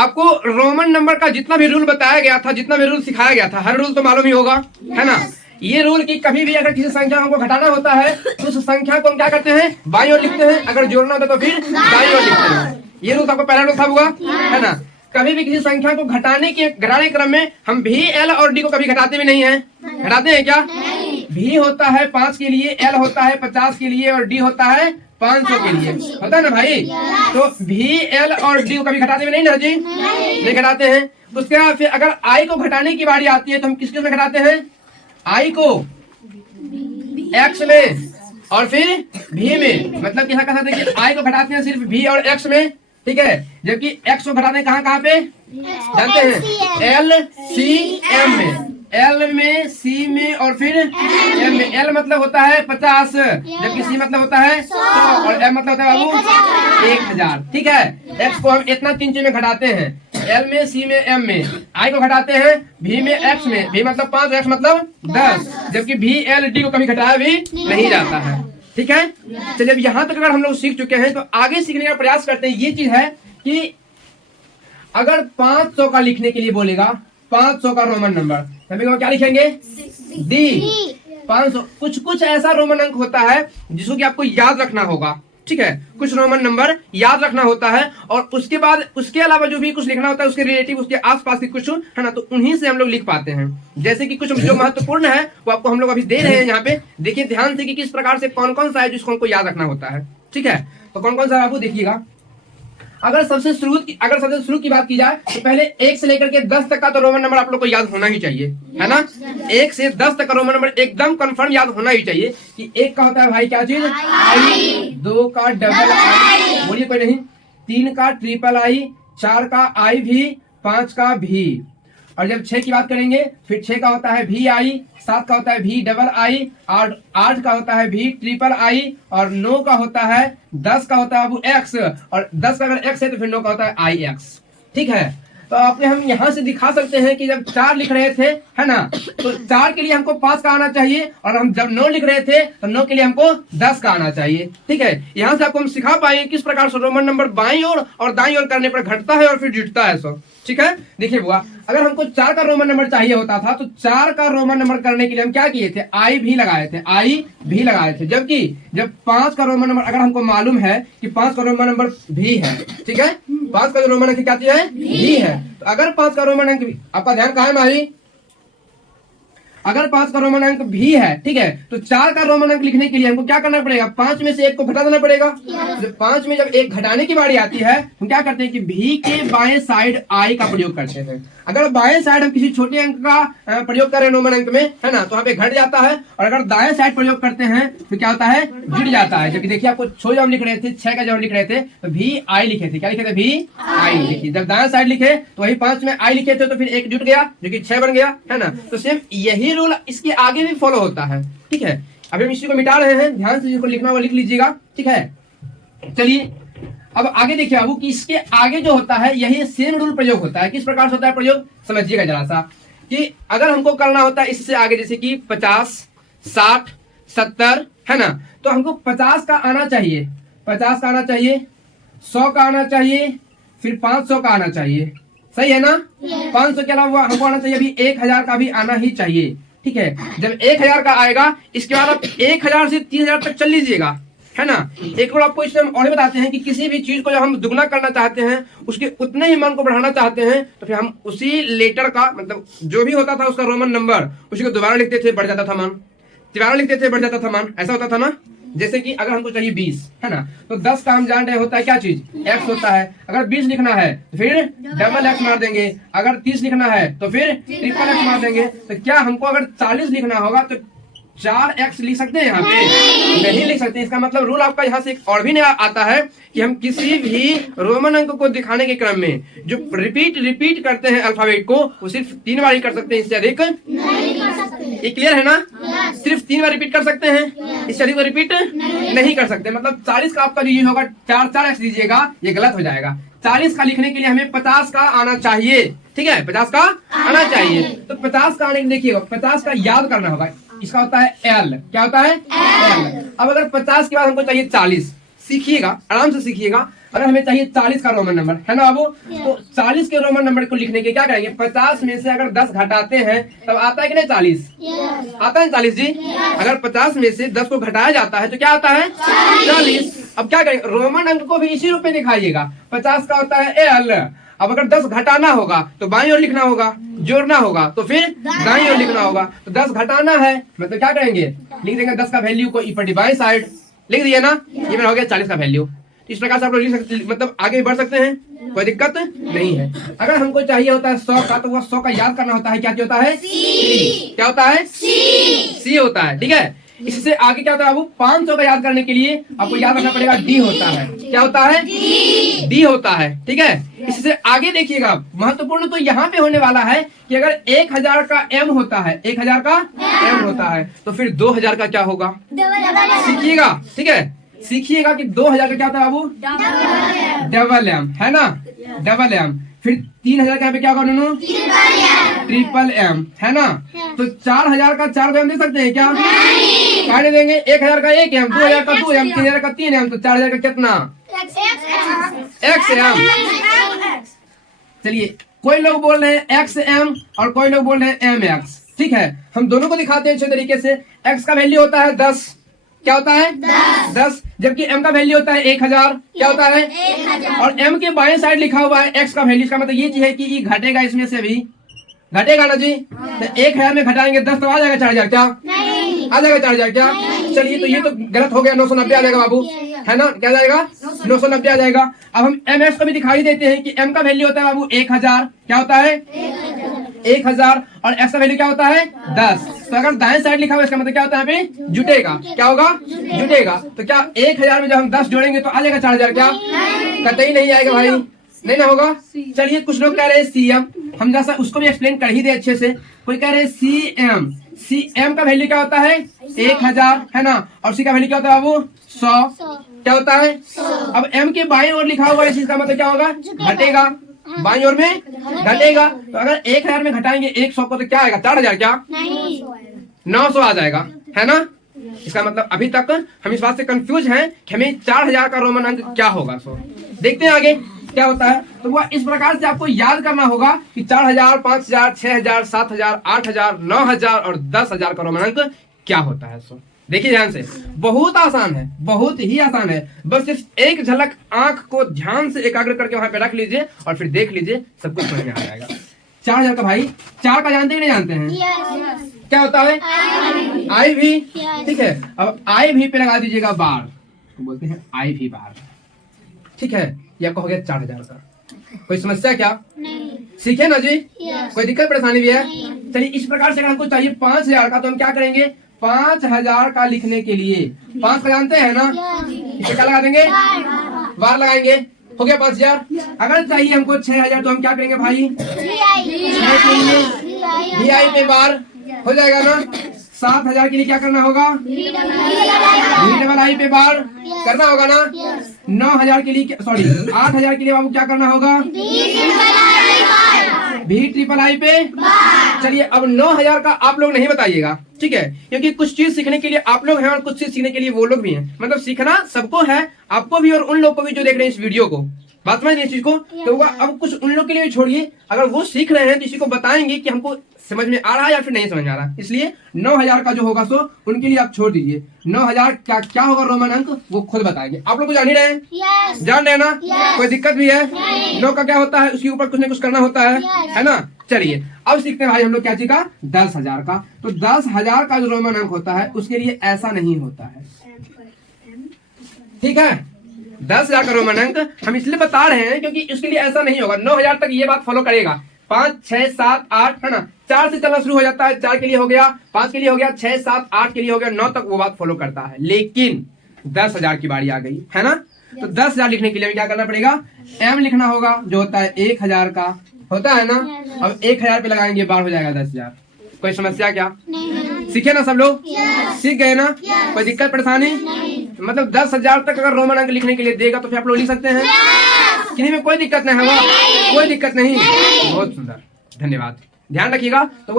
आपको Roman number का जितना भी रूल बताया गया था, जितना भी रूल सिखाया गया था, हर रूल तो मालूम ही होगा, है ना। ये रूल कि कभी भी अगर किसी संख्या को घटाना होता है तो उस संख्या को हम क्या करते हैं, बाईं ओर लिखते हैं, अगर जोड़ना होता तो फिर दाईं ओर लिखते हैं। ये रूल आपको पहला रूल था हुआ, है ना। कभी भी किसी संख्या को घटाने क्रम में हम भी, एल और डी को कभी घटाते भी नहीं है। घटाते हैं क्या? भी होता है 5 के लिए, एल होता है 50 के लिए और डी होता है 500 के लिए, होता है ना भाई। तो भी, एल और डी को कभी घटाते भी नहीं ना जी, नहीं घटाते हैं। उसके बाद फिर अगर आई को घटाने की बारी आती है तो हम किसके में घटाते हैं, आई को एक्स में और फिर भी में। मतलब कि कह सकते हैं कि आई को घटाते हैं सिर्फ भी और एक्स में, ठीक है। जबकि एक्स को घटाते हैं कहाँ पे जानते हैं, एल सी एम में, एल में, सी में और फिर एम में। एल मतलब होता है 50, जबकि सी मतलब होता है 100 और एम मतलब होता है बाबू 1000, ठीक है। एक्स को हम इतना 3 चीज में घटाते हैं, एल में, सी में, एम में। आई को घटाते हैं भी में, एक्स में, भी मतलब 5, एक्स मतलब 10, जबकि भी, एल, डी को कभी घटाया भी नहीं जाता है, ठीक है। चलिए अब यहाँ तक अगर हम लोग सीख चुके हैं तो आगे सीखने का प्रयास करते हैं। ये चीज है कि अगर 500 का लिखने के लिए बोलेगा, 500 का रोमन नंबर, तो क्या लिखेंगे, डी। 500 कुछ ऐसा रोमन अंक होता है जिसको कि आपको याद रखना होगा, ठीक है। कुछ रोमन नंबर याद रखना होता है और उसके बाद उसके अलावा जो भी कुछ लिखना होता है उसके रिलेटिव, उसके आसपास के कुछ, है ना, तो उन्हीं से हम लोग लिख पाते हैं। जैसे कि कुछ जो महत्वपूर्ण है वो आपको हम लोग अभी दे रहे हैं यहाँ पे। देखिए ध्यान से कि किस प्रकार से कौन कौन सा है जिसको हमको याद रखना होता है, ठीक है। तो कौन कौन सा आपको देखिएगा। अगर सबसे शुरू की बात की जाए तो पहले 1 से लेकर के 10 तक का तो रोमन नंबर आप लोग को याद होना ही चाहिए, है ना। 1 से 10 तक का रोमन नंबर एकदम कंफर्म याद होना ही चाहिए कि 1 का होता है भाई क्या चीज, आई, 2 का डबल आई, बोलिए कोई नहीं, 3 का ट्रिपल आई, 4 का आई भी, 5 का भी। और जब 6 की बात करेंगे फिर 6 का होता है भी आई, 7 का होता है भी डबल आई, 8 का होता है भी ट्रिपल आई और 9 का होता है, 10 का होता है अब एक्स, और 10 का अगर एक्स है तो फिर 9 का होता है आई एक्स, ठीक है। तो आपने हम यहाँ से दिखा सकते हैं कि जब 4 लिख रहे थे, है ना, तो 4 के लिए हमको 5 का आना चाहिए और हम जब 9 लिख रहे थे तो 9 के लिए हमको 10 का आना चाहिए, ठीक है। यहाँ से आपको हम सिखा पाएंगे किस प्रकार से रोमन नंबर बाईं ओर और दाईं ओर करने पर घटता है और फिर जुटता है सब, ठीक है। देखिए बुआ, अगर हमको 4 का रोमन नंबर चाहिए होता था तो 4 का रोमन नंबर करने के लिए हम क्या किए थे, आई भी लगाए थे, जबकि जब 5 का रोमन नंबर अगर हमको मालूम है कि 5 का रोमन नंबर भी है, ठीक है, 5 का जो रोमन अंक क्या चीज है, भी है। तो अगर 5 का रोमन अंक, आपका ध्यान कहाँ है माही, अगर 5 का रोमन अंक भी है, ठीक है, तो 4 का रोमन अंक लिखने के लिए हमको क्या करना पड़ेगा, 5 में से 1 को घटा देना पड़ेगा। जब 5 में जब 1 घटाने की बारी आती है हम क्या करते हैं कि भी के बाएं साइड आई का प्रयोग करते हैं। अगर बाएं साइड हम किसी छोटे अंक का प्रयोग करें रोमन अंक में, है ना, तो वहाँ पे घट जाता है, और अगर दाएं साइड प्रयोग करते हैं तो क्या होता है, जुड़ जाता है। जबकि देखिए आपको 6 जब हम लिख रहे थे, 6 का जब हम लिख रहे थे तो भी आई लिखे थे, क्या लिखे थे, भी आई लिखी। जब दाएं साइड लिखे तो वही 5 में आई लिखे थे तो फिर 1 जुट गया जो कि 6 बन गया, है ना। तो सेम यही रूल इसके आगे भी फॉलो होता है, ठीक है। अभी हम इसी को मिटा रहे हैं, ध्यान से जिसको लिखना होगा लिख लीजिएगा, ठीक है। चलिए अब आगे देखिए बाबू कि इसके आगे जो होता है यही सेम रूल प्रयोग होता है। किस प्रकार से होता है प्रयोग, समझिएगा जरा सा, कि अगर हमको करना होता है इससे आगे, जैसे कि 50, 60, 70, है ना, तो हमको 50 का आना चाहिए, 50 का आना चाहिए, 100 का आना चाहिए, फिर 500 का आना चाहिए, सही है ना। 500 के अलावा हमको आना चाहिए अभी 1000 का भी आना ही चाहिए, ठीक है। जब 1000 का आएगा इसके बाद आप 1000 से 3000 तक चल लीजिएगा, है ना। एक और आपको इसमें और बताते हैं कि किसी भी चीज को जब हम दुगना करना चाहते हैं, उसके उतने ही मान को बढ़ाना चाहते हैं, तो फिर हम उसी लेटर का, मतलब जो भी होता था उसका रोमन नंबर, उसी को दोबारा लिखते थे, बढ़ जाता था मान, तिबारा लिखते थे, बढ़ जाता था मान, ऐसा होता था ना। जैसे कि अगर हमको चाहिए 20, है ना, तो 10 का हम जान रहे होता है क्या चीज, एक्स होता है। अगर 20 लिखना है तो फिर डबल एक्स मार देंगे, अगर 30 लिखना है तो फिर ट्रिपल एक्स मार देंगे। तो क्या हमको अगर 40 लिखना होगा तो 4x लिख सकते हैं, यहाँ पे नहीं लिख सकते। इसका मतलब रूल आपका यहाँ से एक और भी नया आता है कि हम किसी भी रोमन अंक को दिखाने के क्रम में जो रिपीट करते हैं अल्फाबेट को, वो सिर्फ 3 बार ही कर सकते हैं, इससे अधिक नहीं कर सकते। ये क्लियर है ना, सिर्फ 3 बार रिपीट कर सकते हैं, इससे अधिक रिपीट नहीं कर सकते। मतलब 40 का आपका जो ये होगा 4x लीजिएगा, ये गलत हो जाएगा। 40 का लिखने के लिए हमें 50 का आना चाहिए, ठीक है, 50 का आना चाहिए। तो 50 का आने के देखिएगा, 50 का याद करना होगा, इसका होता है एल, क्या होता है एल। अब अगर 50 के बाद हमको चाहिए 40, सीखिएगा, आराम से सीखिएगा। अगर हमें चाहिए 40 का रोमन नंबर, है ना बाबू, तो 40 के रोमन नंबर को लिखने के क्या करेंगे, 50 में से अगर 10 घटाते हैं तब आता है कि नहीं 40, आता है 40 जी। अगर 50 में से 10 को घटाया जाता है तो क्या आता है 40। अब क्या करेंगे, रोमन अंक को भी इसी रूप में दिखाइएगा। 50 का होता है एल, अब अगर 10 घटाना होगा तो बाईं ओर लिखना होगा, जोड़ना होगा तो फिर दाईं ओर लिखना होगा। तो 10 घटाना है मतलब क्या करेंगे, लिख देंगे 10 का वैल्यू को ऊपर बाईं साइड लिख दिया ना, ये मेरा हो गया 40 का वैल्यू। इस प्रकार से आप लोग लिख सकते, मतलब आगे बढ़ सकते हैं, कोई दिक्कत नहीं है। अगर हमको चाहिए होता है 100 का, तो वह 100 का याद करना होता है, क्या होता है सी, क्या होता है सी होता है, ठीक है। इससे आगे क्या होता है बाबू, 500 का याद करने के लिए आपको याद रखना पड़ेगा डी होता है, क्या होता है डी होता है, ठीक है। इससे आगे देखिएगा, महत्वपूर्ण तो यहाँ पे होने वाला है कि अगर 1000 का एम होता है, 1000 का एम होता है तो फिर 2000 का क्या होगा, सीखिएगा, ठीक है, सीखिएगा कि 2000 का क्या होता है बाबू, डबल एम, है ना, डबल एम। फिर 3000 का यहाँ पे क्या होगा नूनू, ट्रिपल एम, है ना। तो 4000 का 4 एम दे सकते हैं क्या, काट देंगे। 1000 का 1 एम, 2000 का 2 एम, 3000 का 3 एम, तो 4000 का कितना एक्स एम। चलिए, कोई लोग बोल रहे हैं एक्स एम और कोई लोग बोल रहे हैं एम एक्स, ठीक है। हम दोनों को दिखाते हैं अच्छे तरीके से। एक्स का वैल्यू होता है 10, क्या होता है 10, जबकि एम का वैल्यू होता है 1000, क्या होता है 1000। और एम के बाएं साइड लिखा हुआ है एक्स का वैल्यू, इसका मतलब ये चीज है कि ये घटेगा, इसमें से भी घटेगा ना जी। तो 1000 में घटाएंगे 10 तो आ जाएगा 4000, क्या आ जाएगा 4000 क्या। चलिए, तो ये तो गलत हो गया, 990 आ जाएगा बाबू, है ना, क्या जाएगा 990 आ जाएगा। अब हम एम एक्स को भी दिखाई देते हैं कि एम का वैल्यू होता है बाबू 1000, क्या होता है 1000, और एक्स का वैल्यू क्या होता है 10। तो अगर दाएं साइड लिखा हुआ इसका मतलब क्या होता है यहाँ पे जुटेगा, क्या होगा जुटेगा। तो क्या 1000 में जब हम 10 जोड़ेंगे तो आ जाएगा 4000, क्या कतई नहीं आएगा भाई, नहीं ना होगा। चलिए, कुछ लोग कह रहे हैं सीएम, हम जैसा उसको भी एक्सप्लेन कर ही दे अच्छे से। कोई कह रहे हैं सीएम, सीएम का वैल्यू क्या होता है 1000, है ना, और सी का वैल्यू क्या होता है बाबू 100, क्या होता है 100। अब एम के बाईं ओर लिखा हुआ है, इसका मतलब क्या होगा घटेगा, बाईं ओर में घटेगा। तो अगर 1000 में घटाएंगे 100 को तो क्या आएगा 4000, क्या 900 आ जाएगा, है ना। इसका मतलब अभी तक हम इस बात से कंफ्यूज हैं कि हमें 4000 का रोमन अंक क्या होगा। सो देखते हैं आगे क्या होता है। तो वह इस प्रकार से आपको याद करना होगा कि 4000, 5000, 6000, 7000, 8000, 9000 और 10000 का रोमन अंक क्या होता है। सो देखिए ध्यान से, बहुत आसान है, बहुत ही आसान है। बस सिर्फ एक झलक आंख को ध्यान से एकाग्र करके वहां पे रख लीजिए और फिर देख लीजिए, सब कुछ समझ में आ जाएगा। 4000 का भाई 4 का जानते ही नहीं जानते हैं, क्या होता है आई भी, ठीक है। अब आई भी पे लगा दीजिएगा बार, तो बोलते हैं आई भी बार, ठीक है। ये आपका हो गया 4000 का। कोई समस्या क्या, सीखे ना जी, कोई दिक्कत परेशानी भी है। चलिए, इस प्रकार से अगर हमको चाहिए 5000 का, तो हम क्या करेंगे, 5000 का लिखने के लिए 5 का जानते हैं ना, इसे क्या लगा देंगे, बार लगाएंगे, हो गया 5000। अगर चाहिए हमको 6000 तो हम क्या करेंगे भाई, वी आई पे बार हो जाएगा ना। 7000 के लिए क्या करना होगा, वी डबल आई पे बार करना होगा ना। 9000 के लिए, सॉरी 8000 के लिए बाबू क्या करना होगा, वी ट्रिपल आई पे। चलिए, अब 9000 का आप लोग नहीं बताइएगा, ठीक है, क्योंकि कुछ चीज सीखने के लिए आप लोग हैं और कुछ चीज सीखने के लिए वो लोग भी हैं। मतलब सीखना सबको है, आपको भी और उन लोग को भी जो देख रहे हैं इस वीडियो को, बात समझ रहे इस चीज को। तो अब कुछ उन लोग के लिए भी छोड़िए, अगर वो सीख रहे हैं तो इसी को बताएंगे कि हमको समझ में आ रहा है या फिर नहीं समझ में आ रहा। इसलिए 9000 का जो होगा सो उनके लिए आप छोड़ दीजिए। 9000 का क्या होगा रोमन अंक वो खुद बताएंगे। आप लोग को जान ही रहे हैं, जान रहे हैं ना, कोई दिक्कत भी है। 9 का क्या होता है, उसके ऊपर कुछ न कुछ करना होता है ना। चलिए, अब सीखते हैं भाई हम लोग क्या चीज का, 10000 का। तो 10000 का जो रोमन अंक होता है उसके लिए ऐसा नहीं होता है, ठीक है। 10000 का रोमन अंक हम इसलिए बता रहे हैं क्योंकि उसके लिए ऐसा नहीं होगा। 9000 तक ये बात फॉलो करेगा, 5, 6, 7, 8, है ना, 4 से चलना शुरू हो जाता है। 4 के लिए हो गया, 5 के लिए हो गया, 6, 7, 8 के लिए हो गया, 9 तक वो बात फॉलो करता है। लेकिन 10000 की बारी आ गई, है ना। तो 10000 लिखने के लिए क्या करना पड़ेगा, एम लिखना होगा जो होता है 1000 का होता है ना। अब 1000 पे लगाएंगे, बार हो जाएगा 10000। कोई समस्या क्या, सीखे ना सब लोग, सीख गए ना, कोई दिक्कत परेशानी। मतलब 10000 तक अगर रोमन अंक लिखने के लिए देगा तो फिर आप लोग लिख सकते हैं, किसी में कोई दिक्कत नहीं होगा, कोई दिक्कत नहीं। बहुत सुंदर, धन्यवाद, ध्यान रखिएगा। तो